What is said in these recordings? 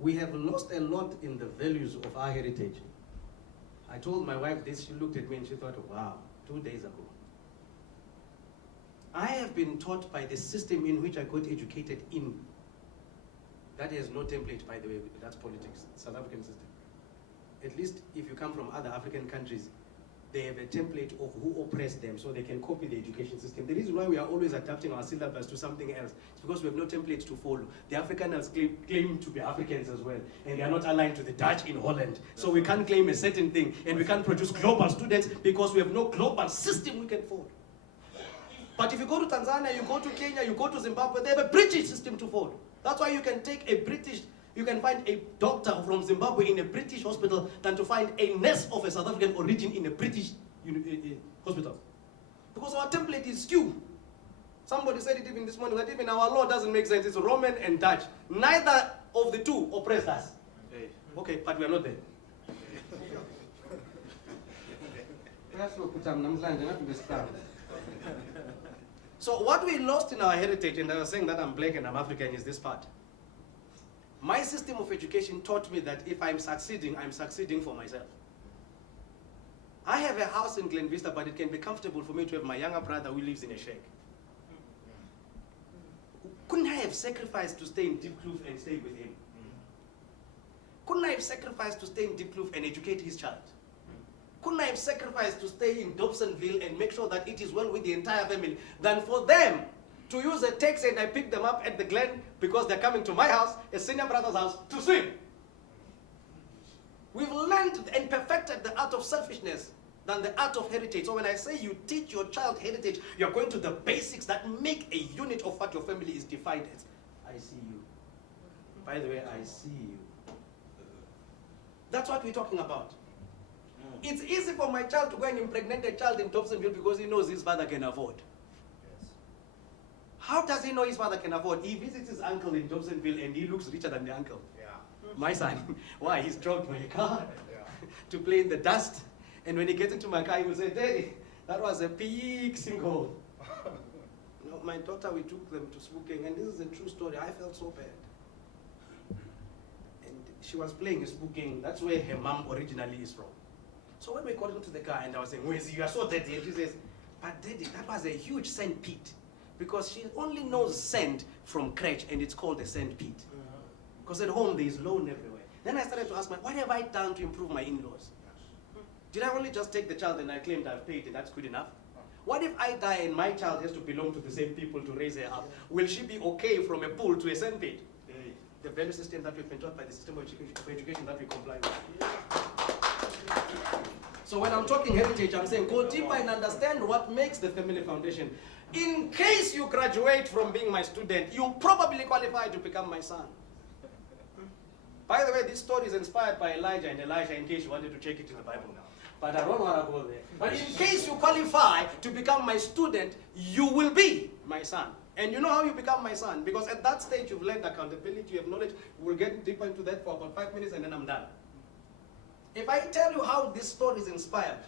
We have lost a lot in the values of our heritage. I told my wife this, she looked at me and she thought, wow, 2 days ago. I have been taught by the system in which I got educated in. That has no template, by the way, that's politics, South African system. At least if you come from other African countries, they have a template of who oppressed them so they can copy the education system. The reason why we are always adapting our syllabus to something else is because we have no template to follow. The Afrikaners claim to be Africans as well, and they are not aligned to the Dutch in Holland. So we can't claim a certain thing, and we can't produce global students because we have no global system we can follow. But if you go to Tanzania, you go to Kenya, you go to Zimbabwe, they have a British system to follow. That's why you can take a British, you can find a doctor from Zimbabwe in a British hospital than to find a nurse of a South African origin in a British hospital. Because our template is skewed. Somebody said it even this morning, that even our law doesn't make sense. It's Roman and Dutch. Neither of the two oppressed us. Okay, but we are not there. So what we lost in our heritage, and I was saying that I'm black and I'm African, is this part. My system of education taught me that if I'm succeeding for myself. I have a house in Glen Vista, but it can be comfortable for me to have my younger brother who lives in a shack. Couldn't I have sacrificed to stay in Deep Kloof and stay with him? Couldn't I have sacrificed to stay in Deep Kloof and educate his child? Couldn't I have sacrificed to stay in Dobsonville and make sure that it is well with the entire family than for them to use a taxi and I pick them up at the Glen because they're coming to my house, a senior brother's house, to swim? We've learned and perfected the art of selfishness than the art of heritage. So when I say you teach your child heritage, you're going to the basics that make a unit of what your family is defined as. I see you. By the way, I see you. That's what we're talking about. It's easy for my child to go and impregnate a child in Dobsonville because he knows his father can afford. Yes. How does he know his father can afford? He visits his uncle in Dobsonville and he looks richer than the uncle. Yeah. My son, why? He's drugged my car to play in the dust. And when he gets into my car, he will say, Daddy, that was a big sinkhole. You know, my daughter, we took them to Spooking, and this is a true story. I felt so bad. And she was playing Spooking. That's where her mom originally is from. So when we got into the car and I was saying, where is he? You are so dirty. And she says, but Daddy, that was a huge sand pit. Because she only knows sand from Crutch and it's called a sand pit. Because at home there is loan everywhere. Then I started to ask myself, what have I done to improve my in-laws? Did I only just take the child and I claimed I've paid and that's good enough? What if I die and my child has to belong to the same people to raise her up? Will she be okay from a pool to a sand pit? The value system that we've been taught by the system of education that we comply with. So when I'm talking heritage, I'm saying go deeper and understand what makes the family foundation. In case you graduate from being my student, you probably qualify to become my son. By the way, this story is inspired by Elijah and Elisha in case you wanted to check it in the Bible now. But I don't want to go there. But in case you qualify to become my student, you will be my son. And you know how you become my son? Because at that stage you've learned accountability, you have knowledge. We'll get deeper into that for about 5 minutes and then I'm done. If I tell you how this story is inspired,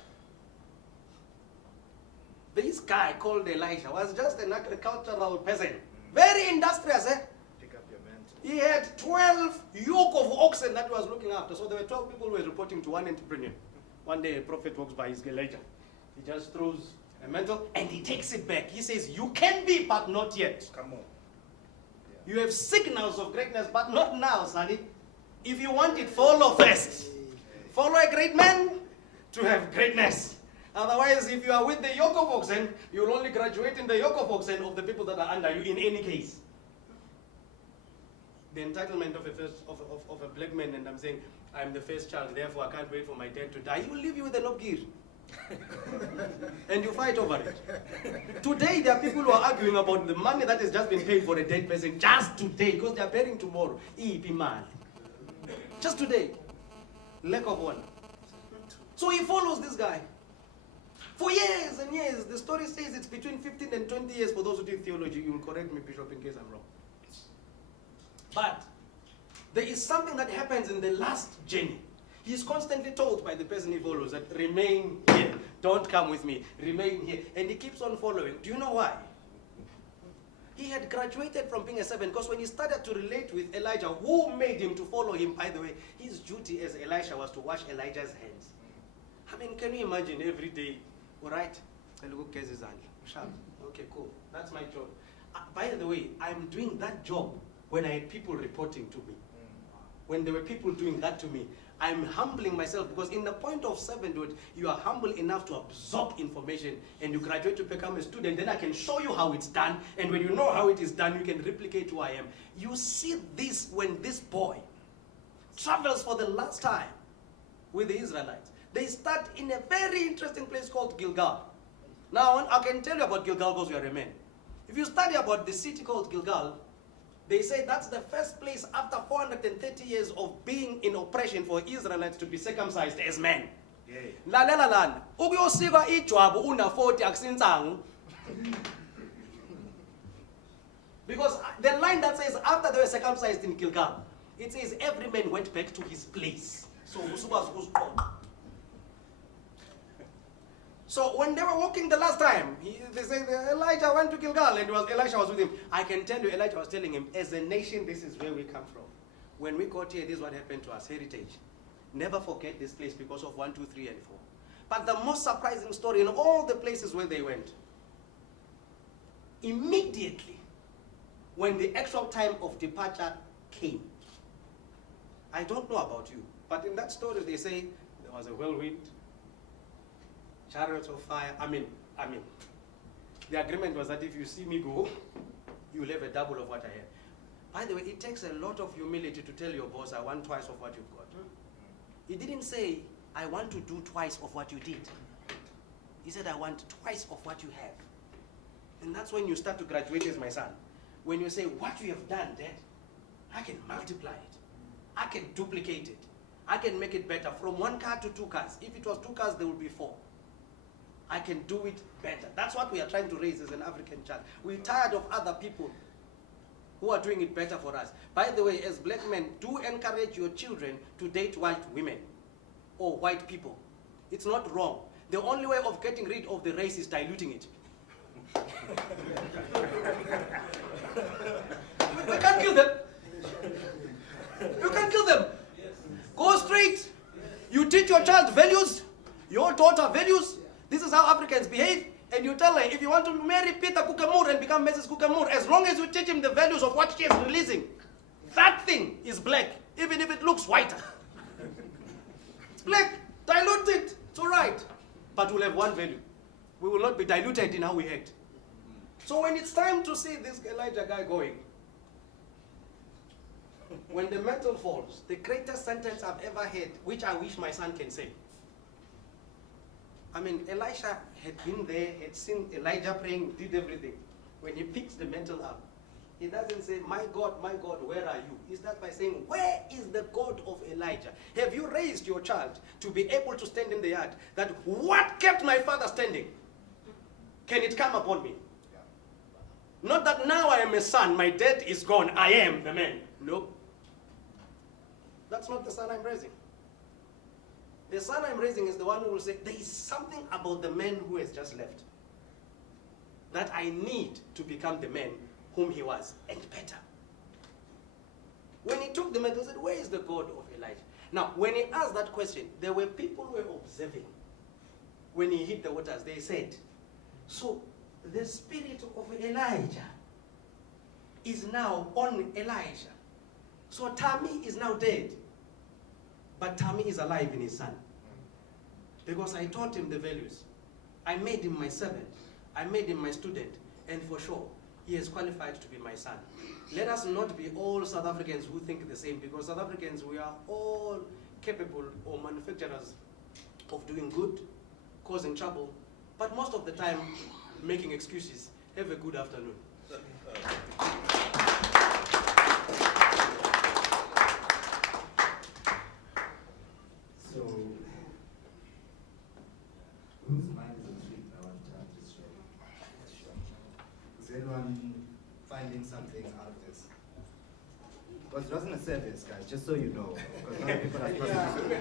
this guy called Elisha was just an agricultural peasant. Very industrious, eh? Pick up your mantle. He had 12 yoke of oxen that he was looking after. So there were 12 people who were reporting to one entrepreneur. One day a prophet walks by, his Elijah. He just throws a mantle and he takes it back. He says, you can be, but not yet. Come on. Yeah. You have signals of greatness, but not now, sonny. If you want it, follow first. Follow a great man to have greatness. Otherwise, if you are with the yoke of oxen, you will only graduate in the yoke of oxen of the people that are under you in any case. The entitlement of a black man, and I'm saying, I'm the first child, therefore I can't wait for my dad to die. He will leave you with an obgir. And you fight over it. Today, there are people who are arguing about the money that has just been paid for a dead person just today, because they are burying tomorrow. Just today. Lack of one. So he follows this guy. For years and years, the story says it's between 15 and 20 years for those who do theology. You will correct me, Bishop, in case I'm wrong. But there is something that happens in the last journey. He's constantly told by the person he follows that remain here. Don't come with me. Remain here. And he keeps on following. Do you know why? He had graduated from being a servant because when he started to relate with Elijah, who made him to follow him, by the way, his duty as Elisha was to wash Elijah's hands. I mean, can you imagine every day? All right? Okay, cool. That's my job. By the way, I'm doing that job when I had people reporting to me. When there were people doing that to me, I'm humbling myself because in the point of servanthood, you are humble enough to absorb information and you graduate to become a student. Then I can show you how it's done. And when you know how it is done, you can replicate who I am. You see this when this boy travels for the last time with the Israelites. They start in a very interesting place called Gilgal. Now, I can tell you about Gilgal because you are a man. If you study about the city called Gilgal, they say that's the first place after 430 years of being in oppression for Israelites to be circumcised as men. Lalela lana, ukuyosika ijwabu una 40 akusinsangu. Because the line that says after they were circumcised in Gilgal, it says every man went back to his place. So when they were walking the last time, they say Elijah went to Gilgal and Elisha was with him. I can tell you, Elijah was telling him, as a nation, this is where we come from. When we got here, this is what happened to us, heritage. Never forget this place because of 1, 2, 3, and 4. But the most surprising story in all the places where they went, immediately, when the actual time of departure came, I don't know about you, but in that story they say there was a whirlwind, chariots of fire. I mean, the agreement was that if you see me go, you'll have a double of what I have. By the way, it takes a lot of humility to tell your boss, I want twice of what you've got. He didn't say, I want to do twice of what you did. He said, I want twice of what you have. And that's when you start to graduate as my son. When you say, what you have done, Dad, I can multiply it. I can duplicate it. I can make it better. From 1 car to 2 cars. If it was 2 cars, there would be 4. I can do it better. That's what we are trying to raise as an African child. We're tired of other people who are doing it better for us. By the way, as black men, do encourage your children to date white women or white people. It's not wrong. The only way of getting rid of the race is diluting it. We can't kill them. You can't kill them. Go straight. You teach your child values, your daughter values. This is how Africans behave. And you tell her, if you want to marry Peter Kukamur and become Mrs. Kukamur, as long as you teach him the values of what she is releasing, that thing is black, even if it looks whiter. It's black. Dilute it. It's all right. But we'll have one value. We will not be diluted in how we act. So when it's time to see this Elijah guy going, when the mantle falls, the greatest sentence I've ever heard, which I wish my son can say. I mean, Elisha had been there, had seen Elijah praying, did everything. When he picks the mantle up, he doesn't say, my God, where are you? He starts by saying, where is the God of Elijah? Have you raised your child to be able to stand in the yard? That what kept my father standing? Can it come upon me? Yeah. Not that now I am a son, my dad is gone, I am the man. No. That's not the son I'm raising. The son I'm raising is the one who will say, there is something about the man who has just left that I need to become the man whom he was, and better. When he took the mantle, he said, where is the God of Elijah? Now, when he asked that question, there were people who were observing. When he hit the waters, they said, so the spirit of Elijah is now on Elijah. So Tammy is now dead. But Tammy is alive in his son. Because I taught him the values. I made him my servant. I made him my student. And for sure, he is qualified to be my son. Let us not be all South Africans who think the same, because South Africans, we are all capable or manufacturers of doing good, causing trouble, but most of the time making excuses. Have a good afternoon. So, whose mind is intrigued? I want to just show. Is anyone finding something out of this? Because it wasn't a service, guys, just so you know. Because a lot of people are probably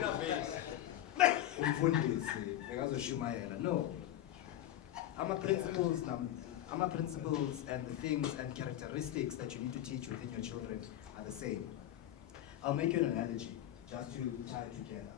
no. I'm a principals, AMA principles and the things and characteristics that you need to teach within your children are the same. I'll make you an analogy just to tie it together.